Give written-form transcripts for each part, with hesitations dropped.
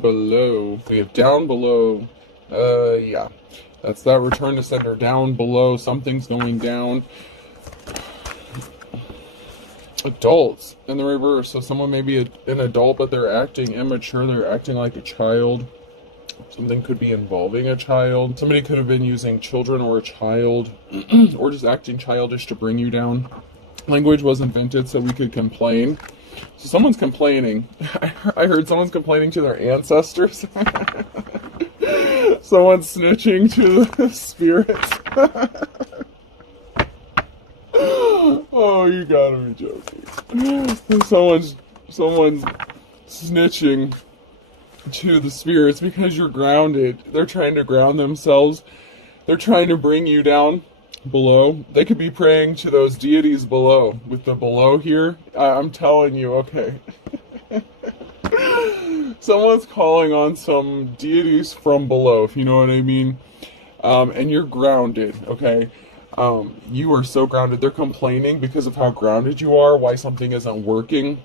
below. We have down below. Yeah. That's that return to sender. Down below. Something's going down. Adults in the reverse. So someone may be an adult, but they're acting immature. They're acting like a child. Something could be involving a child. Somebody could have been using children or a child, or just acting childish to bring you down. Language was invented so we could complain. So someone's complaining. I heard someone's complaining to their ancestors. Someone's snitching to the spirits. Oh, you gotta be joking. Someone's snitching to the spirits because you're grounded. They're trying to ground themselves. They're trying to bring you down below. They could be praying to those deities below. With the below here, I'm telling you, okay. Someone's calling on some deities from below, if you know what I mean. And you're grounded, okay? You are so grounded. They're complaining because of how grounded you are, why something isn't working.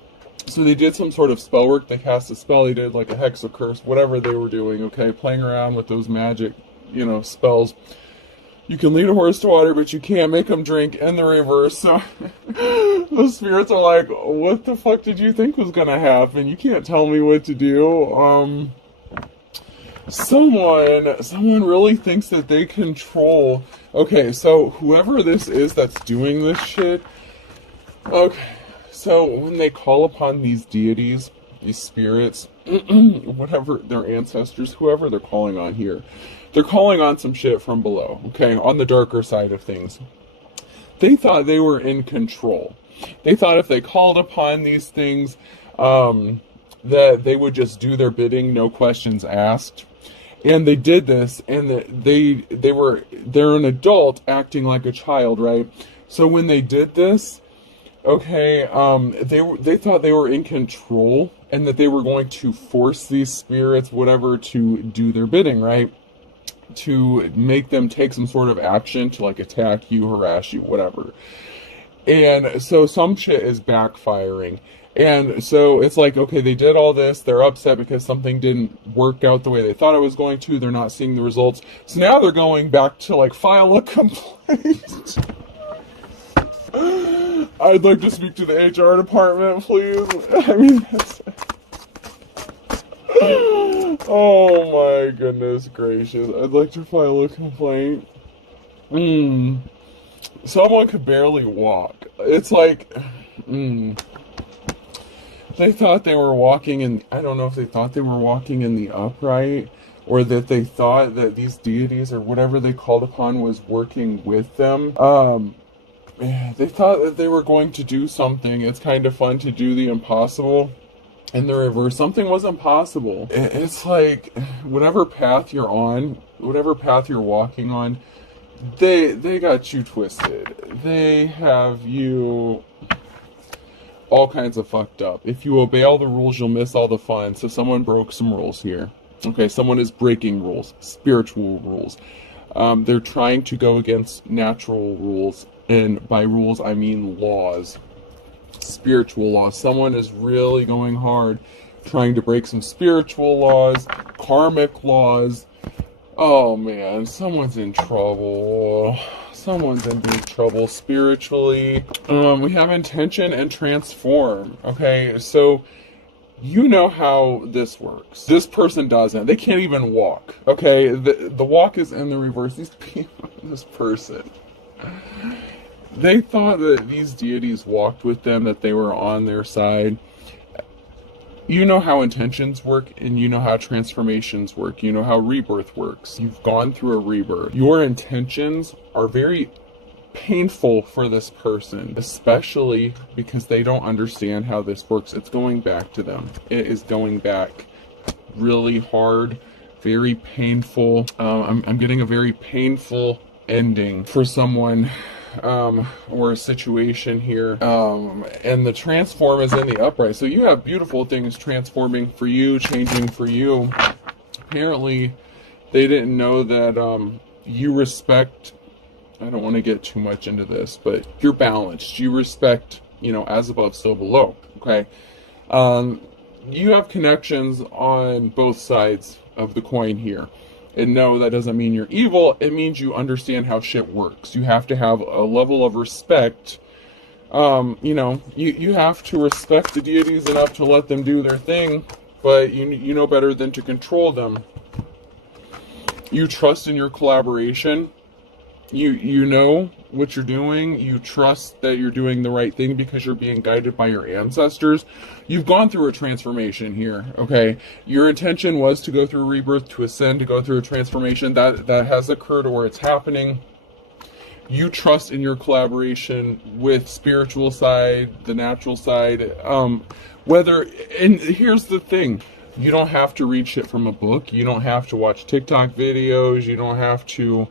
So they did some sort of spell work. They cast a spell. They did like a hex or curse, whatever they were doing, okay? Playing around with those magic, spells. You can lead a horse to water, but you can't make them drink in the reverse. So the spirits are like, what the fuck did you think was going to happen? You can't tell me what to do. Someone really thinks that they control. Okay, so whoever this is that's doing this shit, okay, so when they call upon these deities, these spirits, whatever, their ancestors, whoever they're calling on here, they're calling on some shit from below, okay, on the darker side of things. They thought they were in control. They thought if they called upon these things, that they would just do their bidding, no questions asked. And they did this, and they're an adult acting like a child, right? So when they did this, okay, they thought they were in control, and that they were going to force these spirits, whatever, to do their bidding, right? To make them take some sort of action to like attack you, harass you, whatever. And so some shit is backfiring. And so it's like, okay, they did all this. They're upset because something didn't work out the way they thought it was going to. They're not seeing the results. So now they're going back to like file a complaint. I'd like to speak to the HR department, please. I mean, oh my goodness gracious. I'd like to file a complaint. Someone could barely walk. It's like, they thought they were walking in, I don't know if they thought they were walking in the upright, or that they thought that these deities or whatever they called upon was working with them. They thought that they were going to do something. It's kind of fun to do the impossible. In the reverse, something was impossible. It's like, whatever path you're on, whatever path you're walking on, they got you twisted. They have you all kinds of fucked up. If you obey all the rules, you'll miss all the fun. So someone broke some rules here. Okay, someone is breaking rules, spiritual rules. They're trying to go against natural rules, and by rules I mean laws, spiritual laws. Someone is really going hard, trying to break some spiritual laws, karmic laws. Oh man, someone's in trouble. Someone's in big trouble spiritually. We have intention and transform. Okay, so you know how this works. This person doesn't. They can't even walk. Okay, the walk is in the reverse. These people, this person, they thought that these deities walked with them, that they were on their side. You know how intentions work, and you know how transformations work. You know how rebirth works. You've gone through a rebirth. Your intentions are very painful for this person, especially because they don't understand how this works. It's going back to them. It is going back really hard, very painful. I'm getting a very painful ending for someone. Or a situation here, and the transform is in the upright. So you have beautiful things transforming for you, changing for you. Apparently, they didn't know that you respect. I don't want to get too much into this, but you're balanced. You respect, as above, so below. Okay. you have connections on both sides of the coin here. And no, that doesn't mean you're evil. It means you understand how shit works. You have to have a level of respect. You know, you have to respect the deities enough to let them do their thing, but you know better than to control them. You trust in your collaboration. You know what you're doing. You trust that you're doing the right thing because you're being guided by your ancestors. You've gone through a transformation here, okay? Your intention was to go through a rebirth, to ascend, to go through a transformation. That has occurred, or it's happening. You trust in your collaboration with spiritual side, the natural side. And here's the thing. You don't have to read shit from a book. You don't have to watch TikTok videos. You don't have to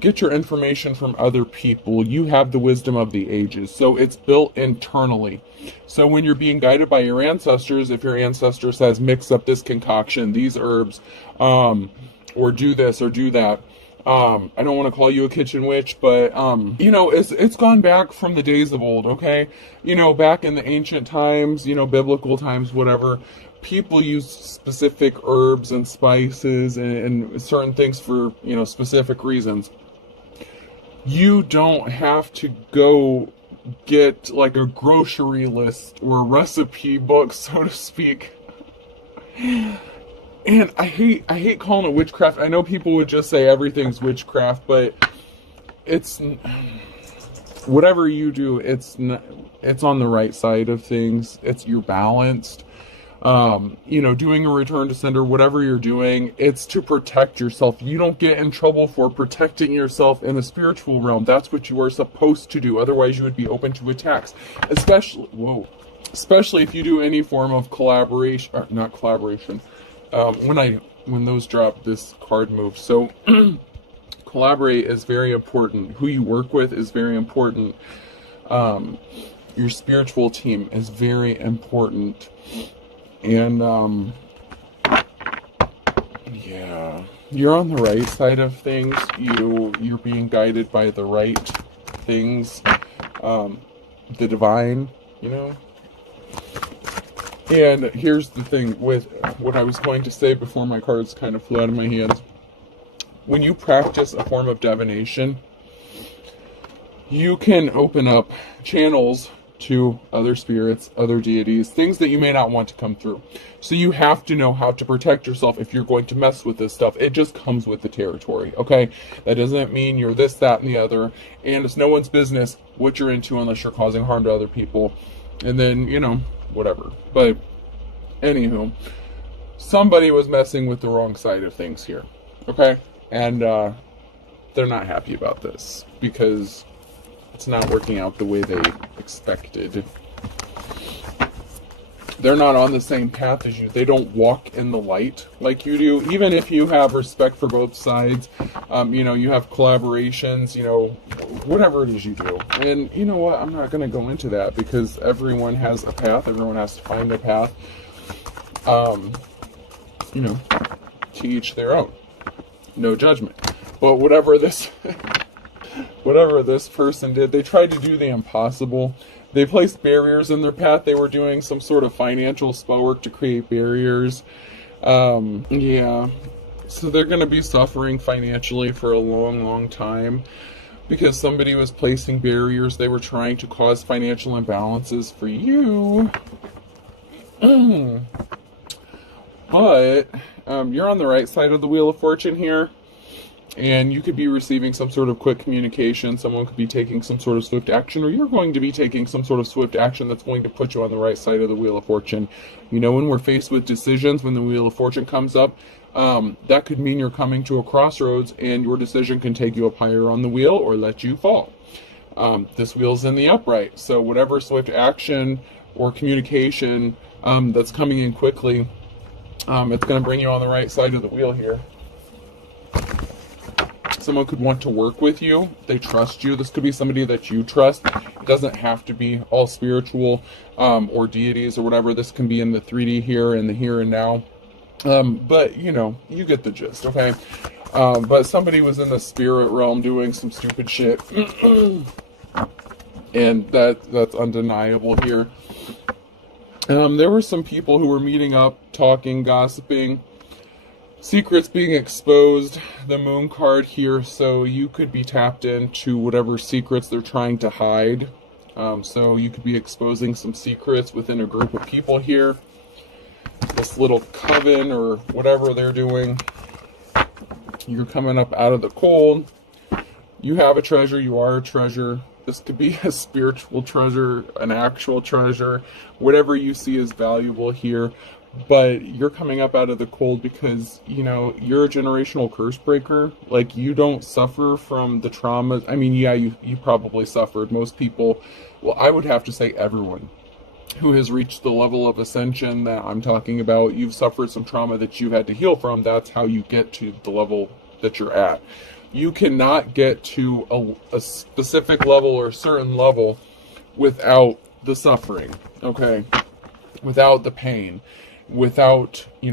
get your information from other people. You have the wisdom of the ages. So it's built internally. So when you're being guided by your ancestors, if your ancestor says, mix up this concoction, these herbs, or do this or do that, I don't want to call you a kitchen witch, but, you know, it's gone back from the days of old, okay? You know, back in the ancient times, you know, biblical times, whatever, people use specific herbs and spices and certain things for, you know, specific reasons. You don't have to go get like a grocery list or a recipe book, so to speak. And I hate calling it witchcraft. I know people would just say everything's witchcraft, but it's whatever you do, it's on the right side of things. You're balanced. You know, doing a return to sender, whatever you're doing, it's to protect yourself. You don't get in trouble for protecting yourself in the spiritual realm. That's what you are supposed to do. Otherwise, you would be open to attacks. Especially if you do any form of collaboration, or not collaboration. When those drop, this card moves. So, collaborate is very important. Who you work with is very important. Your spiritual team is very important. And, yeah, you're on the right side of things. You're being guided by the right things, the divine, you know. And here's the thing with what I was going to say before my cards kind of flew out of my hands. When you practice a form of divination, you can open up channels to other spirits, other deities, things that you may not want to come through. So you have to know how to protect yourself if you're going to mess with this stuff. It just comes with the territory, okay? That doesn't mean you're this, that, and the other. And it's no one's business what you're into unless you're causing harm to other people. And then, you know, whatever. But, anywho, somebody was messing with the wrong side of things here, okay? And they're not happy about this because it's not working out the way they expected. They're not on the same path as you. They don't walk in the light like you do. Even if you have respect for both sides, you know, you have collaborations, you know, whatever it is you do. And you know what? I'm not going to go into that because everyone has a path. Everyone has to find their path. You know, to each their own. No judgment. But whatever this person did, they tried to do the impossible. They placed barriers in their path. They were doing some sort of financial spell work to create barriers. Yeah. So they're going to be suffering financially for a long, long time because somebody was placing barriers. They were trying to cause financial imbalances for you. But you're on the right side of the Wheel of Fortune here. And you could be receiving some sort of quick communication. Someone could be taking some sort of swift action, or you're going to be taking some sort of swift action that's going to put you on the right side of the Wheel of Fortune. You know, when we're faced with decisions, when the Wheel of Fortune comes up, that could mean you're coming to a crossroads and your decision can take you up higher on the wheel or let you fall. This wheel's in the upright. So whatever swift action or communication that's coming in quickly, it's going to bring you on the right side of the wheel here. Someone could want to work with you. They trust you. This could be somebody that you trust. It doesn't have to be all spiritual or deities or whatever. This can be in the 3D here and the here and now. But, you know, you get the gist, okay? But somebody was in the spirit realm doing some stupid shit. And that's undeniable here. There were some people who were meeting up, talking, gossiping, secrets being exposed, the moon card here, so you could be tapped into whatever secrets they're trying to hide. So you could be exposing some secrets within a group of people here. This little coven or whatever they're doing. You're coming up out of the cold. You have a treasure, you are a treasure. This could be a spiritual treasure, an actual treasure, whatever you see as valuable here. But you're coming up out of the cold because, you know, you're a generational curse breaker. Like, you don't suffer from the traumas. I mean, yeah, you probably suffered. Most people, well, I would have to say everyone who has reached the level of ascension that I'm talking about, you've suffered some trauma that you've had to heal from. That's how you get to the level that you're at. You cannot get to a specific level or a certain level without the suffering, okay? Without the pain. Without, you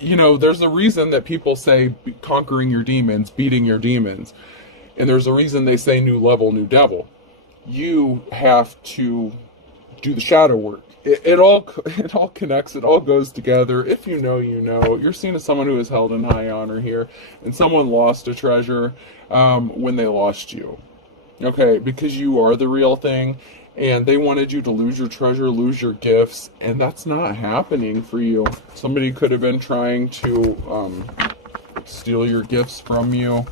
know, there's a reason that people say conquering your demons, beating your demons. And there's a reason they say new level, new devil. You have to do the shadow work. It all connects. It all goes together. If you know, you know. You're seen as someone who is held in high honor here. And someone lost a treasure when they lost you. Okay, because you are the real thing. And they wanted you to lose your treasure, lose your gifts, and that's not happening for you. Somebody could have been trying to steal your gifts from you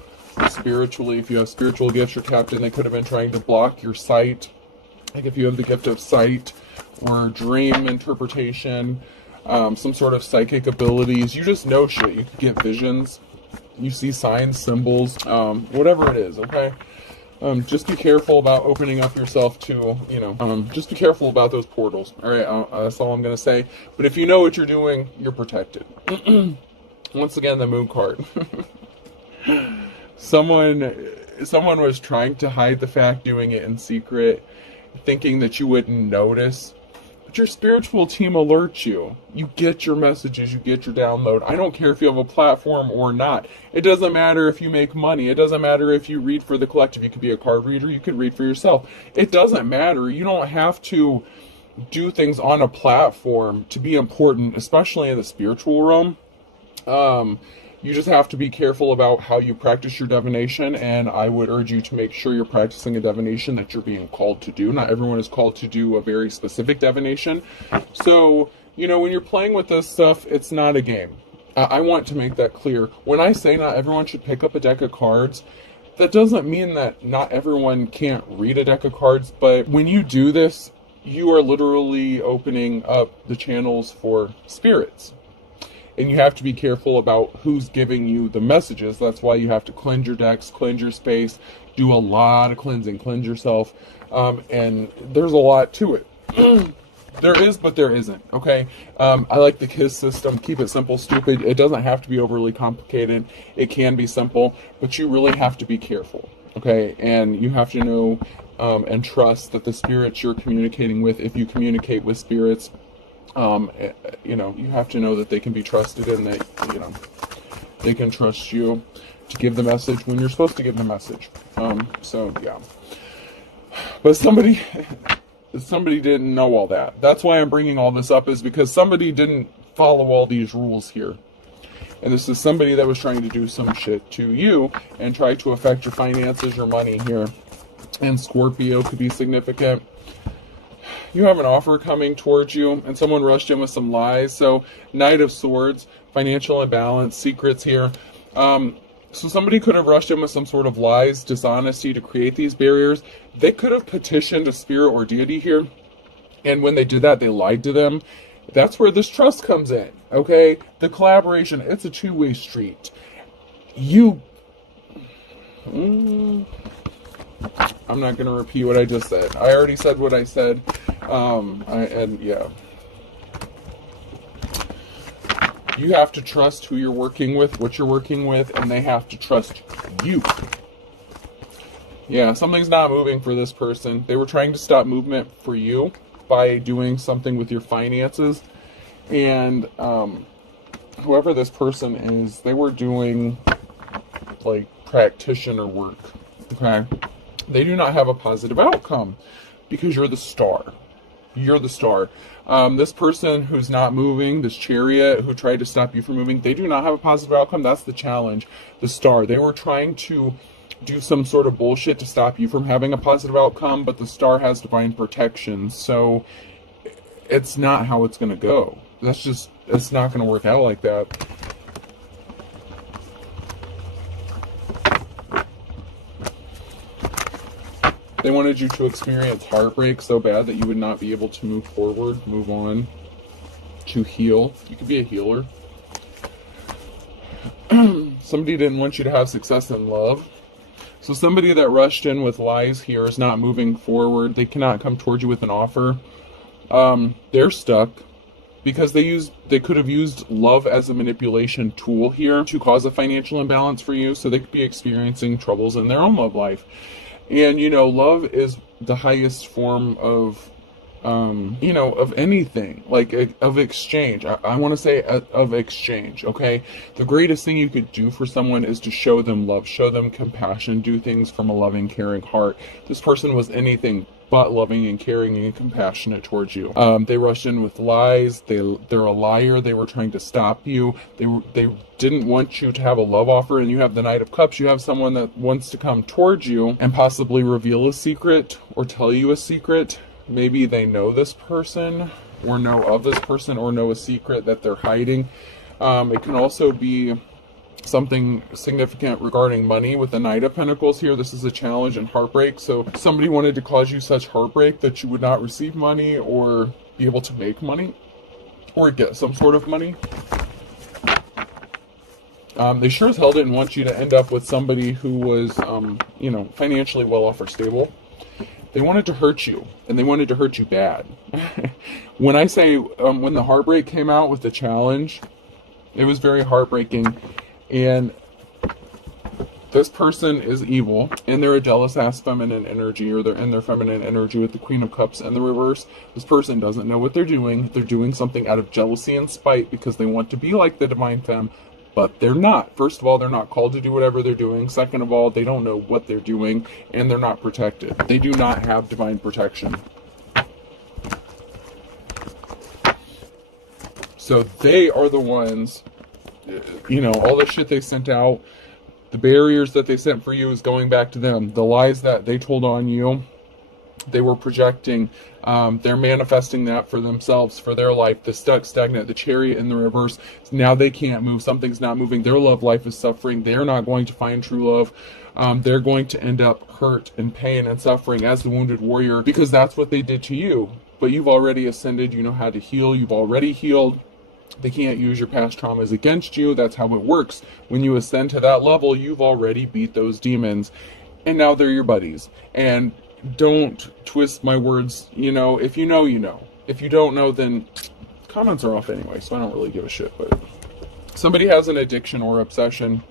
spiritually. If you have spiritual gifts, you're tapped in. They could have been trying to block your sight. Like if you have the gift of sight or dream interpretation, some sort of psychic abilities, you just know shit. You could get visions. You see signs, symbols, whatever it is, okay? Just be careful about opening up yourself to, just be careful about those portals. All right, that's all I'm going to say. But if you know what you're doing, you're protected. Once again, the moon card. Someone was trying to hide the fact, doing it in secret, thinking that you wouldn't notice. But your spiritual team alerts you. You get your messages, you get your download. I don't care if you have a platform or not. It doesn't matter if you make money. It doesn't matter if you read for the collective. You could be a card reader, you could read for yourself. It doesn't matter. You don't have to do things on a platform to be important, especially in the spiritual realm. You just have to be careful about how you practice your divination, and I would urge you to make sure you're practicing a divination that you're being called to do. Not everyone is called to do a very specific divination. So, when you're playing with this stuff, it's not a game. I want to make that clear. When I say not everyone should pick up a deck of cards, that doesn't mean that not everyone can't read a deck of cards, but when you do this, you are literally opening up the channels for spirits. And you have to be careful about who's giving you the messages. That's why you have to cleanse your decks, cleanse your space, do a lot of cleansing, cleanse yourself. And there's a lot to it. There is, but there isn't, okay? I like the KISS system. Keep it simple, stupid. It doesn't have to be overly complicated. It can be simple, but you really have to be careful, okay? And you have to know and trust that the spirits you're communicating with, if you communicate with spirits, you have to know that they can be trusted and that, they can trust you to give the message when you're supposed to give the message. Yeah. But somebody didn't know all that. That's why I'm bringing all this up, is because somebody didn't follow all these rules here. And this is somebody that was trying to do some shit to you and try to affect your finances, your money here. And Scorpio could be significant. You have an offer coming towards you, and someone rushed in with some lies. So, Knight of Swords, financial imbalance, secrets here. So somebody could have rushed in with some sort of lies, dishonesty to create these barriers. They could have petitioned a spirit or deity here, and when they did that, they lied to them. That's where this trust comes in, okay? The collaboration, it's a two-way street. I'm not going to repeat what I just said. I already said what I said. You have to trust who you're working with, what you're working with, and they have to trust you. Yeah, something's not moving for this person. They were trying to stop movement for you by doing something with your finances. And whoever this person is, they were doing, practitioner work. Okay? They do not have a positive outcome because you're the star. You're the star. This person who's not moving, this chariot who tried to stop you from moving, they do not have a positive outcome. That's the challenge. The star. They were trying to do some sort of bullshit to stop you from having a positive outcome, but the star has divine protection. So it's not how it's going to go. It's not going to work out like that. They wanted you to experience heartbreak so bad that you would not be able to move forward, move on, to heal. You could be a healer. Somebody didn't want you to have success in love. So somebody that rushed in with lies here is not moving forward. They cannot come towards you with an offer. They're stuck because they could have used love as a manipulation tool here to cause a financial imbalance for you. So they could be experiencing troubles in their own love life. And, love is the highest form of, of anything, like of exchange. I want to say of exchange, okay? The greatest thing you could do for someone is to show them love, show them compassion, do things from a loving, caring heart. This person was anything but loving and caring and compassionate towards you. They rushed in with lies. They're a liar. They were trying to stop you. They didn't want you to have a love offer, and you have the Knight of Cups. You have someone that wants to come towards you and possibly reveal a secret or tell you a secret. Maybe they know this person or know of this person or know a secret that they're hiding. It can also be something significant regarding money with the Knight of Pentacles here. This is a challenge and heartbreak. So somebody wanted to cause you such heartbreak that you would not receive money or be able to make money or get some sort of money. They sure as hell didn't want you to end up with somebody who was, financially well off or stable. They wanted to hurt you, and they wanted to hurt you bad. When I say, when the heartbreak came out with the challenge, it was very heartbreaking. And this person is evil, and they're a jealous ass feminine energy, or they're in their feminine energy with the Queen of Cups in the reverse. This person doesn't know what they're doing. They're doing something out of jealousy and spite because they want to be like the Divine Femme, but they're not. First of all, they're not called to do whatever they're doing. Second of all, they don't know what they're doing, and they're not protected. They do not have divine protection. So they are the ones, all the shit they sent out, the barriers that they sent for you is going back to them. The lies that they told on you, they were projecting. They're manifesting that for themselves, for their life. The stuck, stagnant, the Chariot in the reverse. Now they can't move. Something's not moving. Their love life is suffering. They're not going to find true love. They're going to end up hurt and pain and suffering as the wounded warrior because that's what they did to you. But you've already ascended. You know how to heal. You've already healed. They can't use your past traumas against you. That's how it works. When you ascend to that level, you've already beat those demons. And now they're your buddies. And don't twist my words. If you know, you know. If you don't know, then comments are off anyway, so I don't really give a shit. But somebody has an addiction or obsession.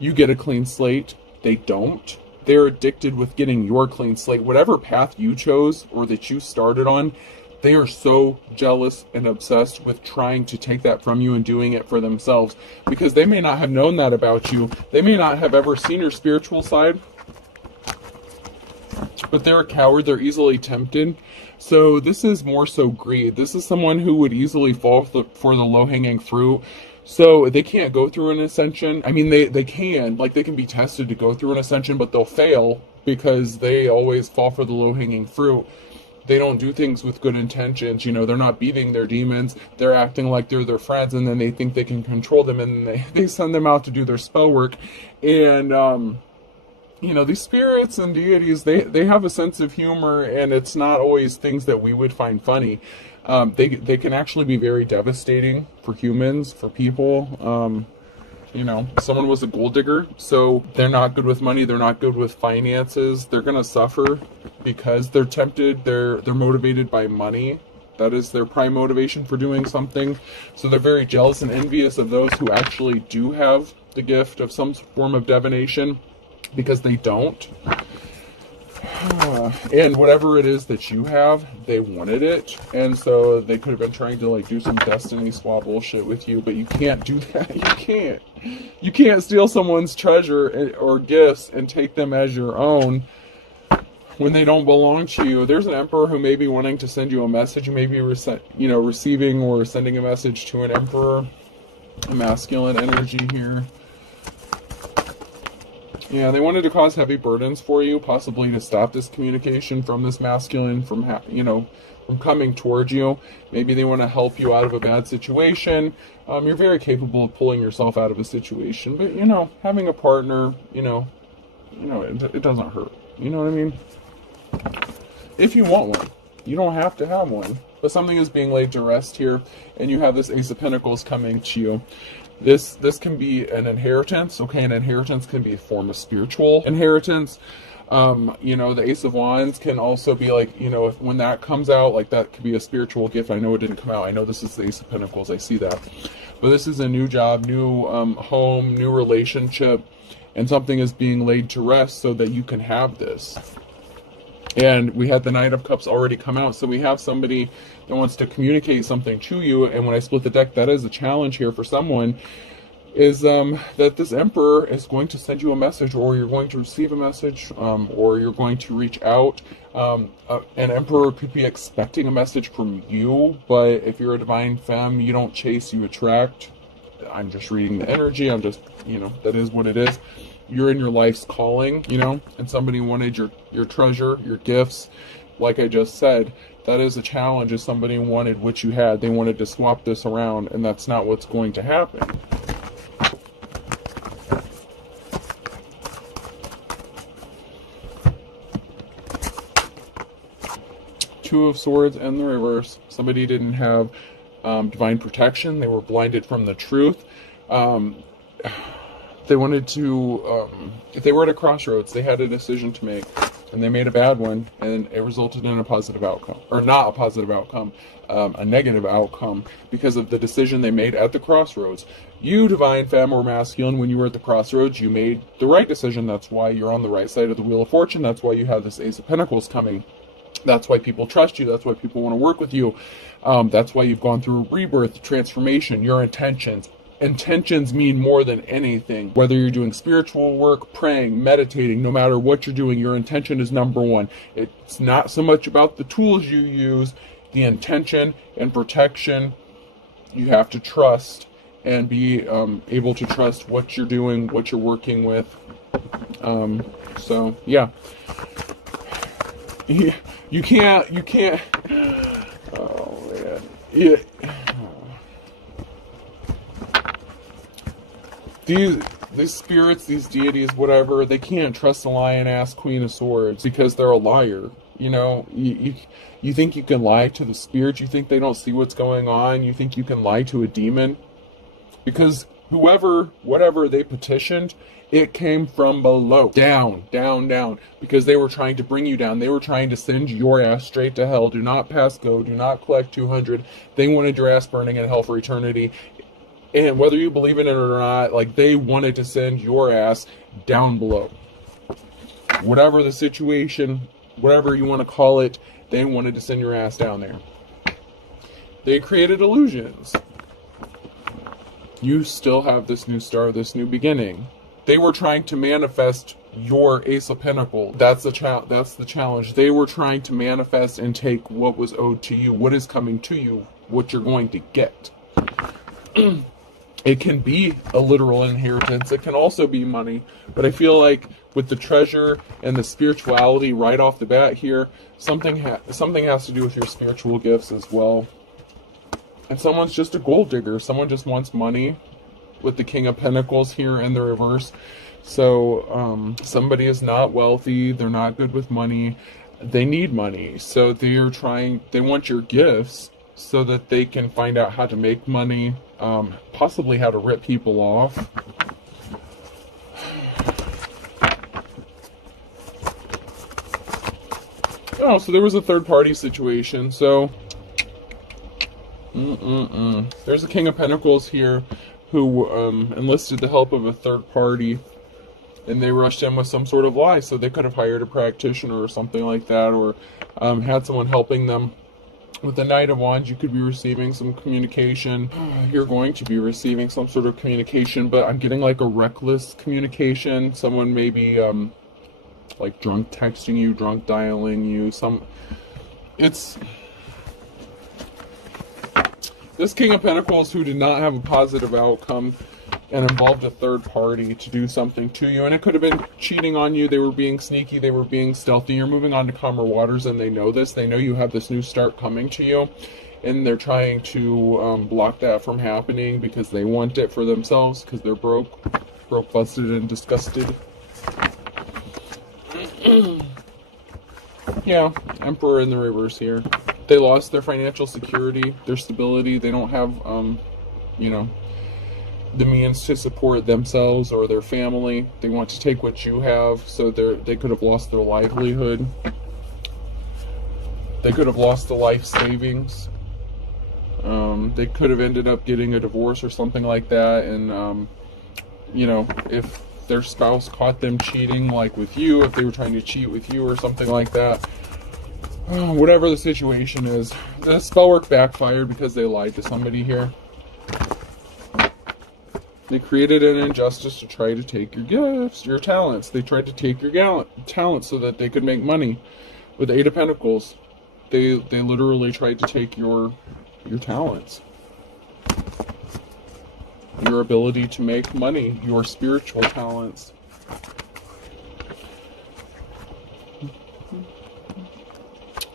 You get a clean slate. They don't. They're addicted with getting your clean slate. Whatever path you chose or that you started on, they are so jealous and obsessed with trying to take that from you and doing it for themselves because they may not have known that about you. They may not have ever seen your spiritual side, but they're a coward. They're easily tempted. So this is more so greed. This is someone who would easily fall for the low-hanging fruit. So they can't go through an ascension. I mean, they can. Like, they can be tested to go through an ascension, but they'll fail because they always fall for the low-hanging fruit. They don't do things with good intentions. They're not beating their demons. They're acting like they're their friends, and then they think they can control them, and they send them out to do their spell work. And, these spirits and deities, they have a sense of humor, and it's not always things that we would find funny. They can actually be very devastating for humans, for people. Someone was a gold digger, so they're not good with money. They're not good with finances. They're going to suffer because they're tempted. They're motivated by money. That is their prime motivation for doing something. So they're very jealous and envious of those who actually do have the gift of some form of divination because they don't. And whatever it is that you have, they wanted it, and so they could have been trying to do some destiny swap bullshit with you, but you can't do that. You can't steal someone's treasure or gifts and take them as your own when they don't belong to you. There's an emperor who may be wanting to send you a message. You may be receiving or sending a message to an emperor, a masculine energy here. Yeah, they wanted to cause heavy burdens for you, possibly to stop this communication from this masculine from coming towards you. Maybe they want to help you out of a bad situation. You're very capable of pulling yourself out of a situation, but having a partner, it doesn't hurt. You know what I mean? If you want one, you don't have to have one, but something is being laid to rest here, and you have this Ace of Pentacles coming to you. This can be an inheritance, okay? An inheritance can be a form of spiritual inheritance. The Ace of Wands can also be like, when that comes out, like that could be a spiritual gift. I know it didn't come out. I know this is the Ace of Pentacles. I see that. But this is a new job, new home, new relationship, and something is being laid to rest so that you can have this. And we had the Knight of Cups already come out, so we have somebody that wants to communicate something to you. And when I split the deck, that is a challenge here for someone, is that this Emperor is going to send you a message, or you're going to receive a message, or you're going to reach out. An Emperor could be expecting a message from you, but if you're a divine femme, you don't chase, you attract. I'm just reading the energy. I'm just, that is what it is. You're in your life's calling, and somebody wanted your treasure, your gifts. Like I just said, that is a challenge. If somebody wanted what you had, they wanted to swap this around, and that's not what's going to happen. Two of Swords and the reverse. Somebody didn't have divine protection. They were blinded from the truth. They wanted to, if they were at a crossroads, they had a decision to make, and they made a bad one, and it resulted in a positive outcome, or not a positive outcome, a negative outcome, because of the decision they made at the crossroads. You, divine femme or masculine, when you were at the crossroads, you made the right decision. That's why you're on the right side of the Wheel of Fortune. That's why you have this Ace of Pentacles coming. That's why people trust you. That's why people want to work with you. That's why you've gone through rebirth, transformation, your intentions. Intentions mean more than anything. Whether you're doing spiritual work, praying, meditating, no matter what you're doing, your intention is number one. It's not so much about the tools you use, the intention and protection. You have to trust and be able to trust what you're doing, what you're working with. So, yeah. You can't. Oh, man. Yeah. These spirits, these deities, whatever, they can't trust the lion-ass Queen of Swords because they're a liar. You think you can lie to the spirits? You think they don't see what's going on? You think you can lie to a demon? Because whatever they petitioned, it came from below. Down, down, down. Because they were trying to bring you down. They were trying to send your ass straight to hell. Do not pass go. Do not collect 200. They wanted your ass burning in hell for eternity. And whether you believe in it or not, like, they wanted to send your ass down below. Whatever the situation, whatever you want to call it, they wanted to send your ass down there. They created illusions. You still have this new star, this new beginning. They were trying to manifest your Ace of Pentacles. That's the challenge. They were trying to manifest and take what was owed to you, what is coming to you, what you're going to get. It can be a literal inheritance. It can also be money. But I feel like with the treasure and the spirituality right off the bat here, something has to do with your spiritual gifts as well. And someone's just a gold digger. Someone just wants money with the King of Pentacles here in the reverse. So somebody is not wealthy. They're not good with money. They need money. So they want your gifts so that they can find out how to make money, possibly how to rip people off. Oh, so there was a third party situation. So, there's a King of Pentacles here who enlisted the help of a third party, and they rushed in with some sort of lie. So they could have hired a practitioner or something like that, or had someone helping them. With the Knight of Wands, you could be receiving some communication. You're going to be receiving some sort of communication, but I'm getting like a reckless communication. Someone maybe like drunk texting you, drunk dialing you. It's this King of Pentacles who did not have a positive outcome and involved a third party to do something to you. And it could have been cheating on you. They were being sneaky. They were being stealthy. You're moving on to calmer waters, and they know this. They know you have this new start coming to you, and they're trying to block that from happening because they want it for themselves, because they're broke, busted, and disgusted. Yeah, Emperor in the reverse here. They lost their financial security, their stability. They don't have, the means to support themselves or their family. They want to take what you have, so they could have lost their livelihood. They could have lost the life savings. They could have ended up getting a divorce or something like that. And, if their spouse caught them cheating, like with you, if they were trying to cheat with you or something like that, whatever the situation is, the spell work backfired because they lied to somebody here. They created an injustice to try to take your gifts, your talents. They tried to take your talents so that they could make money. With the Eight of Pentacles, they literally tried to take your talents, your ability to make money, your spiritual talents.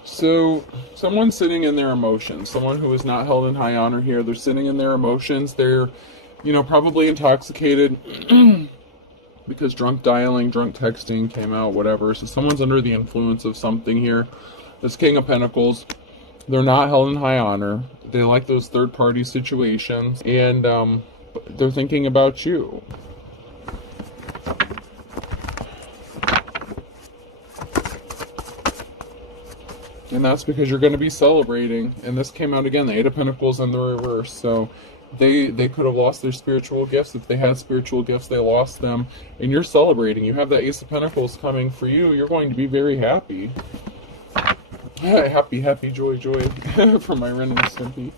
So someone's sitting in their emotions. Someone who is not held in high honor here. They're sitting in their emotions. They're probably intoxicated because drunk dialing, drunk texting came out, whatever. So someone's under the influence of something here. This King of Pentacles, they're not held in high honor. They like those third-party situations, and they're thinking about you. And that's because you're going to be celebrating. And this came out again, the Eight of Pentacles in the reverse. So they could have lost their spiritual gifts. If they had spiritual gifts, they lost them. And you're celebrating. You have the Ace of Pentacles coming for you. You're going to be very happy. Happy, happy, joy, joy. From my Ren and Stimpy.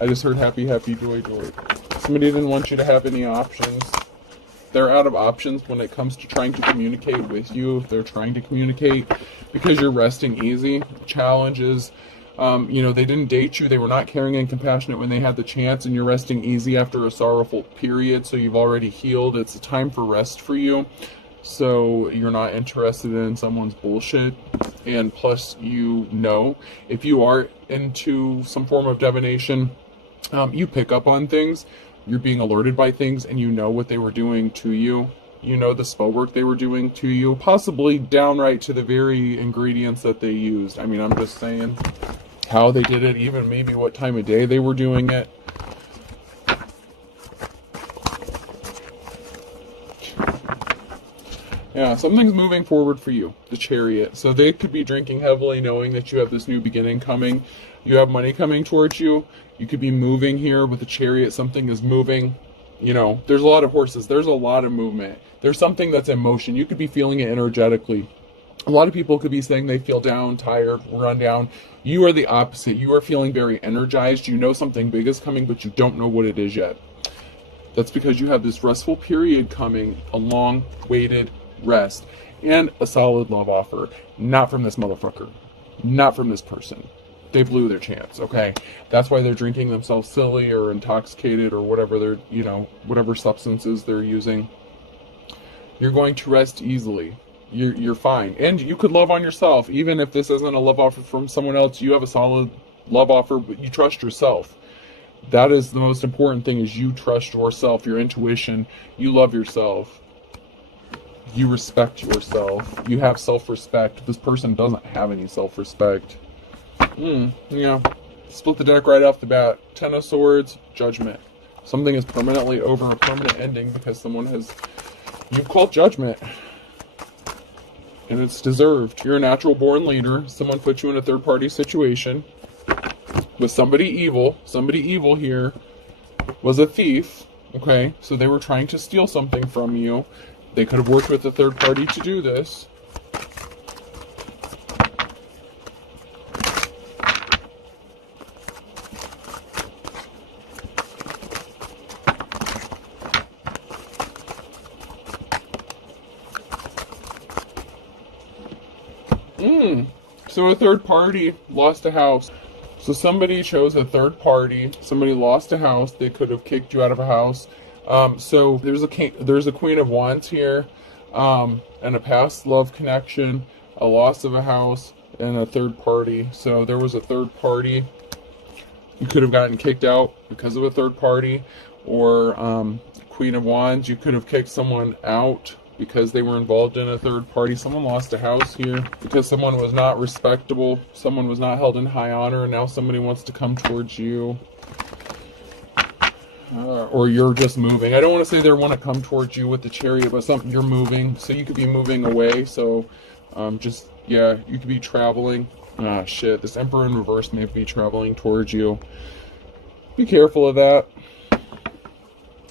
I just heard happy, happy, joy, joy. Somebody didn't want you to have any options. They're out of options when it comes to trying to communicate with you. If they're trying to communicate because you're resting easy. Challenges. They didn't date you. They were not caring and compassionate when they had the chance, and you're resting easy after a sorrowful period, so you've already healed. It's a time for rest for you, so you're not interested in someone's bullshit. And plus, if you are into some form of divination, you pick up on things. You're being alerted by things, and you know what they were doing to you. You know the spell work they were doing to you, possibly downright to the very ingredients that they used. I mean, I'm just saying how they did it, even maybe what time of day they were doing it. Yeah, something's moving forward for you, the Chariot. So they could be drinking heavily, knowing that you have this new beginning coming. You have money coming towards you. You could be moving here with the Chariot. Something is moving. There's a lot of horses. There's a lot of movement. There's something that's in motion. You could be feeling it energetically. A lot of people could be saying they feel down, tired, run down. You are the opposite. You are feeling very energized. You know something big is coming, but you don't know what it is yet. That's because you have this restful period coming, a long-awaited rest, and a solid love offer. Not from this motherfucker. Not from this person. They blew their chance, okay? That's why they're drinking themselves silly or intoxicated or whatever whatever substances they're using. You're going to rest easily. You're fine. And you could love on yourself. Even if this isn't a love offer from someone else, you have a solid love offer, but you trust yourself. That is the most important thing, is you trust yourself, your intuition. You love yourself. You respect yourself. You have self-respect. This person doesn't have any self-respect. Yeah. Split the deck right off the bat. Ten of Swords, Judgment. Something is permanently over, a permanent ending, because you've called judgment. And it's deserved. You're a natural born leader. Someone put you in a third party situation with somebody evil. Somebody evil here was a thief. Okay, so they were trying to steal something from you. They could have worked with a third party to do this. So a third party lost a house. So somebody chose a third party. Somebody lost a house. They could have kicked you out of a house. So there's a Queen of Wands here, and a past love connection, a loss of a house, and a third party. So there was a third party. You could have gotten kicked out because of a third party, or Queen of Wands. You could have kicked someone out because they were involved in a third party. Someone lost a house here because someone was not respectable. Someone was not held in high honor, and now somebody wants to come towards you. Or you're just moving. I don't want to say they want to come towards you with the Chariot, but something, you're moving. So you could be moving away. So you could be traveling. Shit, this Emperor in reverse may be traveling towards you. Be careful of that.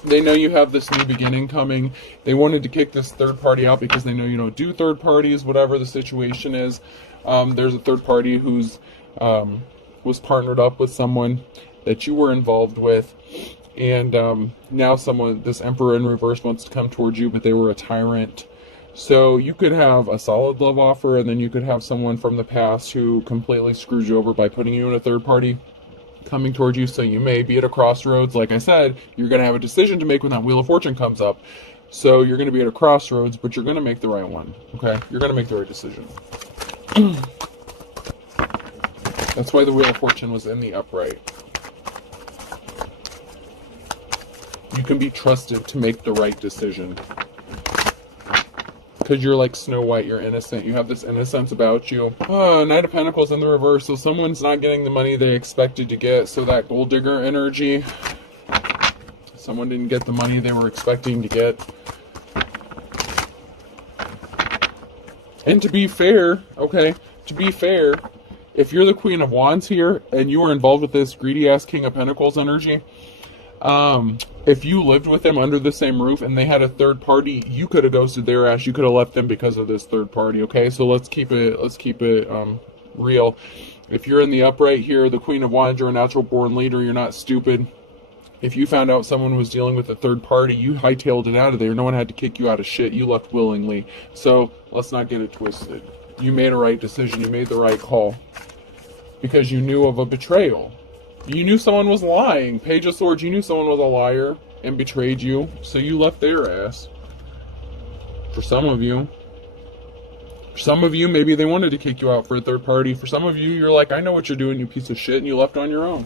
They know you have this new beginning coming. They wanted to kick this third party out because they know you don't do third parties, whatever the situation is. There's a third party who's was partnered up with someone that you were involved with. And now this Emperor in reverse wants to come towards you, but they were a tyrant. So you could have a solid love offer, and then you could have someone from the past who completely screws you over by putting you in a third party coming towards you. So you may be at a crossroads. Like I said, you're going to have a decision to make when that Wheel of Fortune comes up. So you're going to be at a crossroads, but you're going to make the right one. Okay? You're going to make the right decision. That's why the Wheel of Fortune was in the upright. You can be trusted to make the right decision. Because you're like Snow White, you're innocent. You have this innocence about you. Knight of Pentacles in the reverse. So someone's not getting the money they expected to get. So that gold digger energy. Someone didn't get the money they were expecting to get. And to be fair, if you're the Queen of Wands here and you were involved with this greedy ass King of Pentacles energy, if you lived with them under the same roof and they had a third party, you could have ghosted their ass. You could have left them because of this third party. Okay, so let's keep it real. If you're in the upright here, the Queen of Wands, you're a natural born leader. You're not stupid. If you found out someone was dealing with a third party, you hightailed it out of there. No one had to kick you out of shit. You left willingly. So let's not get it twisted. You made a right decision. You made the right call because you knew of a betrayal. You knew someone was lying. Page of Swords, you knew someone was a liar and betrayed you, so you left their ass. For some of you, maybe they wanted to kick you out for a third party. For some of you, you're like, I know what you're doing, you piece of shit, and you left on your own.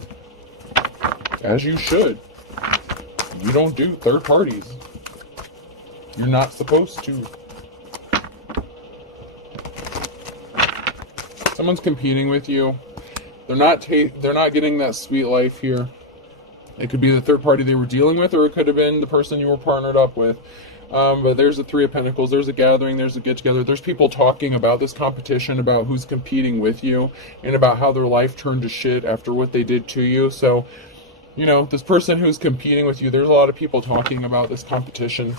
As you should. You don't do third parties. You're not supposed to. Someone's competing with you. They're not getting that sweet life here. It could be the third party they were dealing with, or it could have been the person you were partnered up with. But there's the Three of Pentacles. There's a gathering. There's a get-together. There's people talking about this competition, about who's competing with you, and about how their life turned to shit after what they did to you. So, you know, this person who's competing with you, there's a lot of people talking about this competition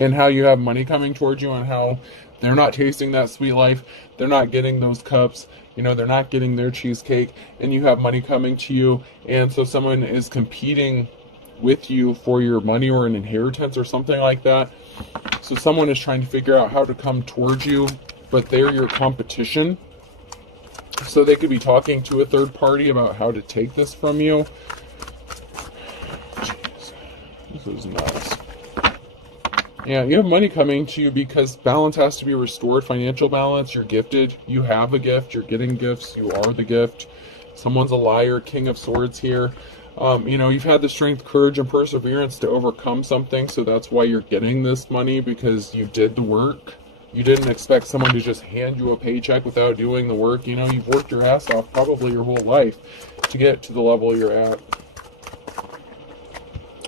and how you have money coming towards you and how they're not tasting that sweet life. They're not getting those cups. You know, they're not getting their cheesecake, and you have money coming to you. And so someone is competing with you for your money or an inheritance or something like that. So someone is trying to figure out how to come towards you, but they're your competition. So they could be talking to a third party about how to take this from you. Jeez, this is nuts. Yeah, you have money coming to you because balance has to be restored. Financial balance, you're gifted. You have a gift. You're getting gifts. You are the gift. Someone's a liar. King of Swords here. You know, you've had the strength, courage, and perseverance to overcome something. So that's why you're getting this money, because you did the work. You didn't expect someone to just hand you a paycheck without doing the work. You know, you've worked your ass off probably your whole life to get to the level you're at.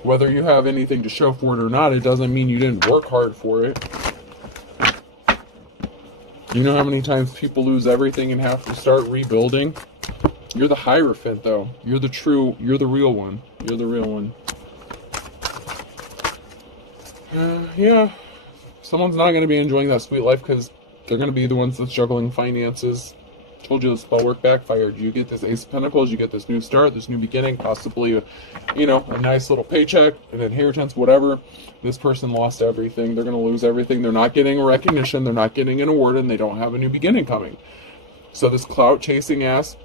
Whether you have anything to show for it or not, it doesn't mean you didn't work hard for it. You know how many times people lose everything and have to start rebuilding? You're the Hierophant, though. You're the real one. You're the real one. Yeah. Someone's not going to be enjoying that sweet life because they're going to be the ones that's juggling finances. Told you the spell work backfired. You get this Ace of Pentacles, you get this new start, this new beginning, possibly a nice little paycheck, an inheritance, whatever. This person lost everything. They're going to lose everything. They're not getting a recognition. They're not getting an award, and they don't have a new beginning coming. So this clout chasing ass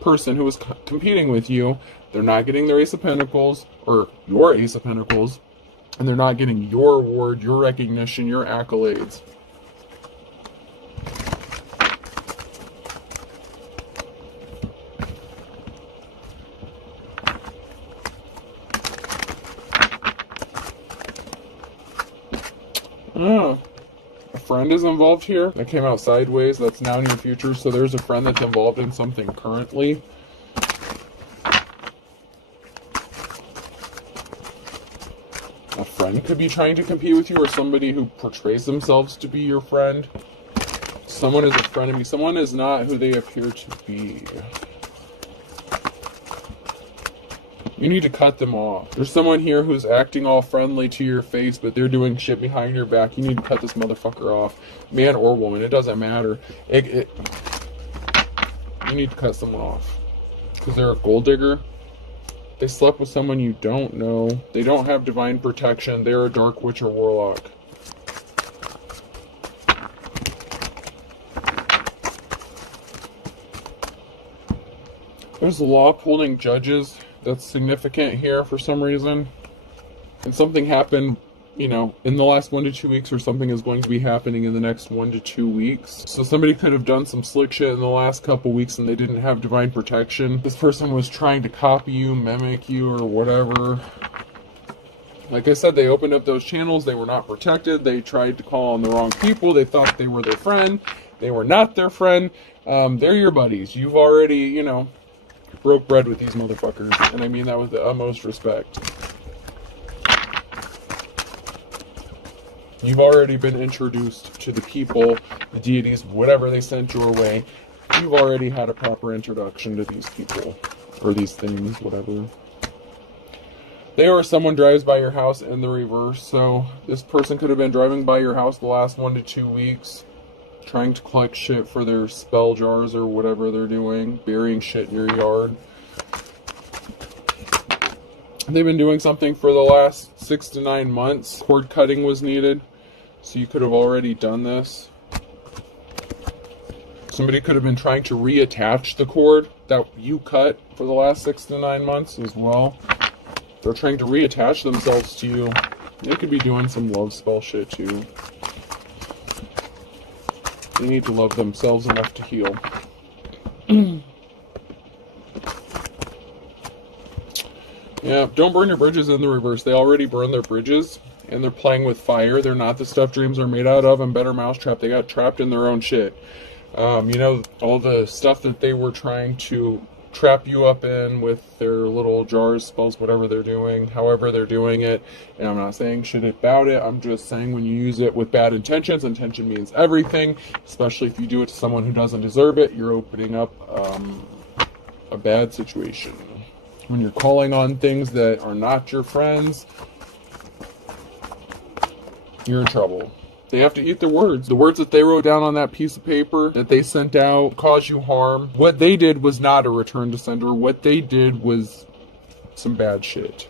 person who was competing with you, they're not getting their Ace of Pentacles, or your Ace of Pentacles, and they're not getting your award, your recognition, your accolades. A friend is involved here. That came out sideways. That's now near future. So there's a friend that's involved in something currently. A friend could be trying to compete with you, or somebody who portrays themselves to be your friend. Someone is a frenemy. Someone is not who they appear to be. You need to cut them off. There's someone here who's acting all friendly to your face, but they're doing shit behind your back. You need to cut this motherfucker off. Man or woman, it doesn't matter. You need to cut someone off. Because they're a gold digger. They slept with someone you don't know. They don't have divine protection. They're a dark witch or warlock. There's a law upholding judges. That's significant here for some reason. And something happened, in the last 1 to 2 weeks, or something is going to be happening in the next 1 to 2 weeks. So somebody could have done some slick shit in the last couple weeks and they didn't have divine protection. This person was trying to copy you, mimic you, or whatever. Like I said, they opened up those channels. They were not protected. They tried to call on the wrong people. They thought they were their friend. They were not their friend. They're your buddies. You've already, broke bread with these motherfuckers, and I mean that with the utmost respect. You've already been introduced to the people, the deities, whatever they sent your way. You've already had a proper introduction to these people, or these things, whatever. They or someone drives by your house in the reverse, so this person could have been driving by your house the last 1 to 2 weeks, trying to collect shit for their spell jars or whatever they're doing, burying shit in your yard. They've been doing something for the last 6 to 9 months. Cord cutting was needed, so you could have already done this. Somebody could have been trying to reattach the cord that you cut for the last 6 to 9 months as well. They're trying to reattach themselves to you. They could be doing some love spell shit too. They need to love themselves enough to heal. Yeah, don't burn your bridges in the reverse. They already burned their bridges, and they're playing with fire. They're not the stuff dreams are made out of, and better mousetrap. They got trapped in their own shit. All the stuff that they were trying to trap you up in with their little jars, spells, whatever they're doing, however they're doing it. And I'm not saying shit about it. I'm just saying when you use it with bad intentions, intention means everything, especially if you do it to someone who doesn't deserve it, you're opening up a bad situation. When you're calling on things that are not your friends, you're in trouble. They have to eat their words. The words that they wrote down on that piece of paper that they sent out cause you harm. What they did was not a return to sender. What they did was some bad shit.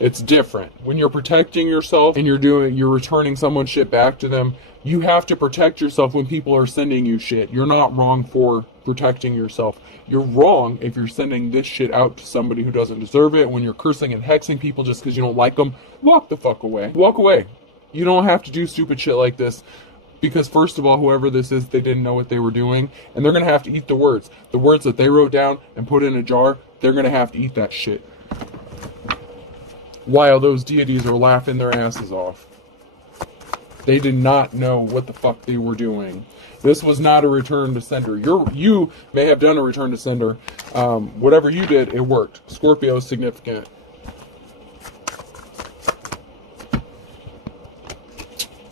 It's different. When you're protecting yourself and you're returning someone's shit back to them, you have to protect yourself when people are sending you shit. You're not wrong for protecting yourself. You're wrong if you're sending this shit out to somebody who doesn't deserve it. When you're cursing and hexing people just because you don't like them, walk the fuck away. Walk away. You don't have to do stupid shit like this, because first of all, whoever this is, they didn't know what they were doing, and they're going to have to eat the words. The words that they wrote down and put in a jar, they're going to have to eat that shit. While those deities are laughing their asses off. They did not know what the fuck they were doing. This was not a return to sender. You may have done a return to sender. Whatever you did, it worked. Scorpio is significant.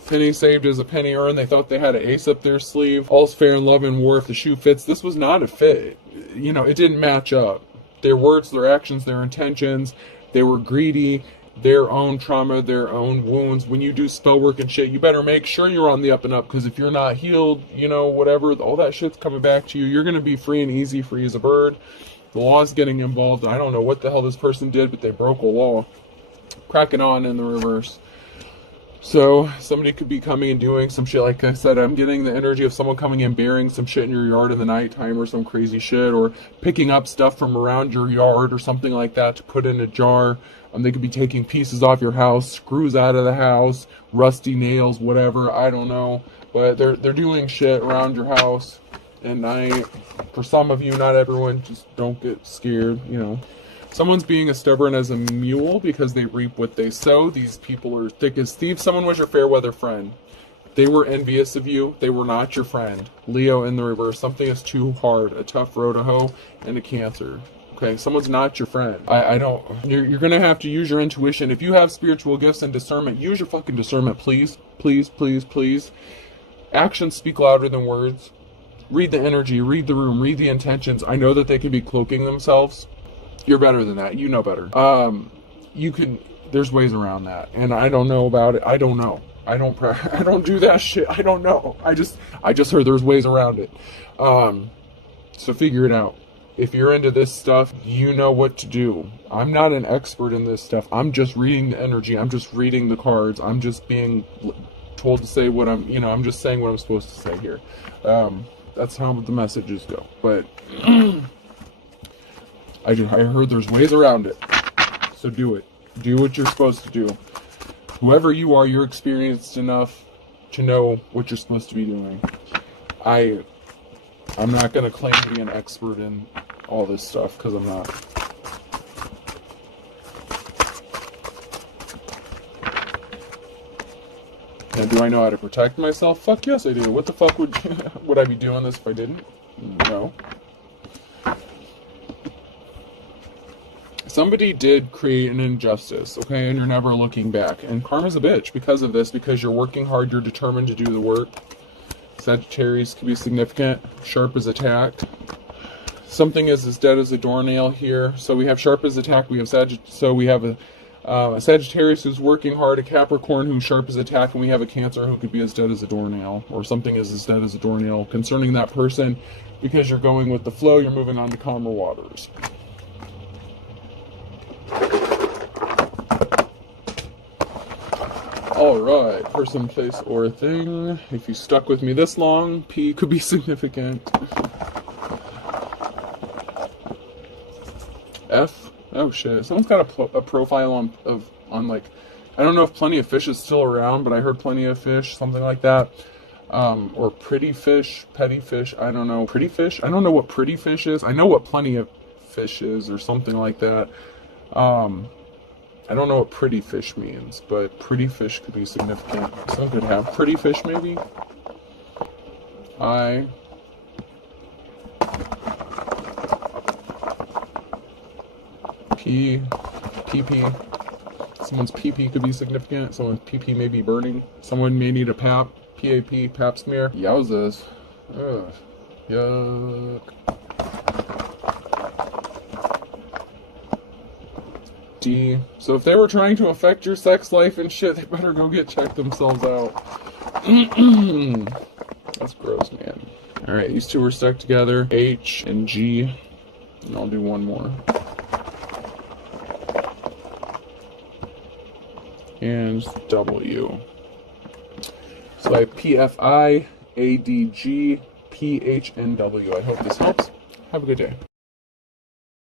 Penny saved is a penny earned. They thought they had an ace up their sleeve. All's fair in love and war if the shoe fits. This was not a fit. It didn't match up. Their words, their actions, their intentions. They were greedy. their own trauma, their own wounds. When you do spell work and shit, you better make sure you're on the up and up, because if you're not healed, you know, whatever, all that shit's coming back to you. You're going to be free and easy, free as a bird. The law's getting involved. I don't know what the hell this person did, but they broke a law. Cracking on in the reverse. So somebody could be coming and doing some shit. Like I said, I'm getting the energy of someone coming in burying some shit in your yard in the nighttime or some crazy shit, or picking up stuff from around your yard or something like that to put in a jar. They could be taking pieces off your house, screws out of the house, rusty nails, whatever, I don't know. But they're doing shit around your house at night. For some of you, not everyone, just don't get scared, you know. Someone's being as stubborn as a mule because they reap what they sow. These people are thick as thieves. Someone was your fair weather friend. They were envious of you. They were not your friend. Leo in the reverse. Something is too hard. A tough road to hoe and a Cancer. Okay, someone's not your friend. I don't. You're going to have to use your intuition. If you have spiritual gifts and discernment, use your fucking discernment, please. Please, please, please. Actions speak louder than words. Read the energy. Read the room. Read the intentions. I know that they could be cloaking themselves. You're better than that. You know better. You can. There's ways around that, and I don't know about it. I don't know. I don't do that shit. I don't know. I just heard there's ways around it. So figure it out. If you're into this stuff, you know what to do. I'm not an expert in this stuff. I'm just reading the energy. I'm just reading the cards. I'm just being told to say what I'm just saying what I'm supposed to say here. That's how the messages go. But I heard there's ways around it. So do it. Do what you're supposed to do. Whoever you are, you're experienced enough to know what you're supposed to be doing. I'm not going to claim to be an expert in all this stuff, because I'm not. And do I know how to protect myself? Fuck yes I do. What the fuck would I be doing this if I didn't? No. Somebody did create an injustice, okay, and you're never looking back. And karma's a bitch because of this, because you're working hard, you're determined to do the work. Sagittarius could be significant. Sharp as attacked. Something is as dead as a doornail here. So we have sharp as attack. We have a Sagittarius who's working hard, a Capricorn who's sharp as attack, and we have a Cancer who could be as dead as a doornail, or something is as dead as a doornail concerning that person, because you're going with the flow. You're moving on to calmer waters. Alright, person, place, or thing. If you stuck with me this long, P could be significant. F? Oh shit. Someone's got a profile on like, I don't know if Plenty of Fish is still around, but I heard Plenty of Fish, something like that. Or Pretty Fish, Petty Fish, I don't know. Pretty Fish? I don't know what Pretty Fish is. I know what Plenty of Fish is, or something like that. I don't know what Pretty Fish means, but Pretty Fish could be significant. Someone could have Pretty Fish, maybe? PP. Someone's PP could be significant. Someone's PP may be burning. Someone may need a PAP. PAP, pap smear. Yowzas. Ugh. Yuck. D. So if they were trying to affect your sex life and shit, they better go get checked themselves out. That's gross, man. Alright, these two were stuck together. H and G. And I'll do one more. And W. So I have PFI, ADG, PH, and W. I hope this helps. Have a good day.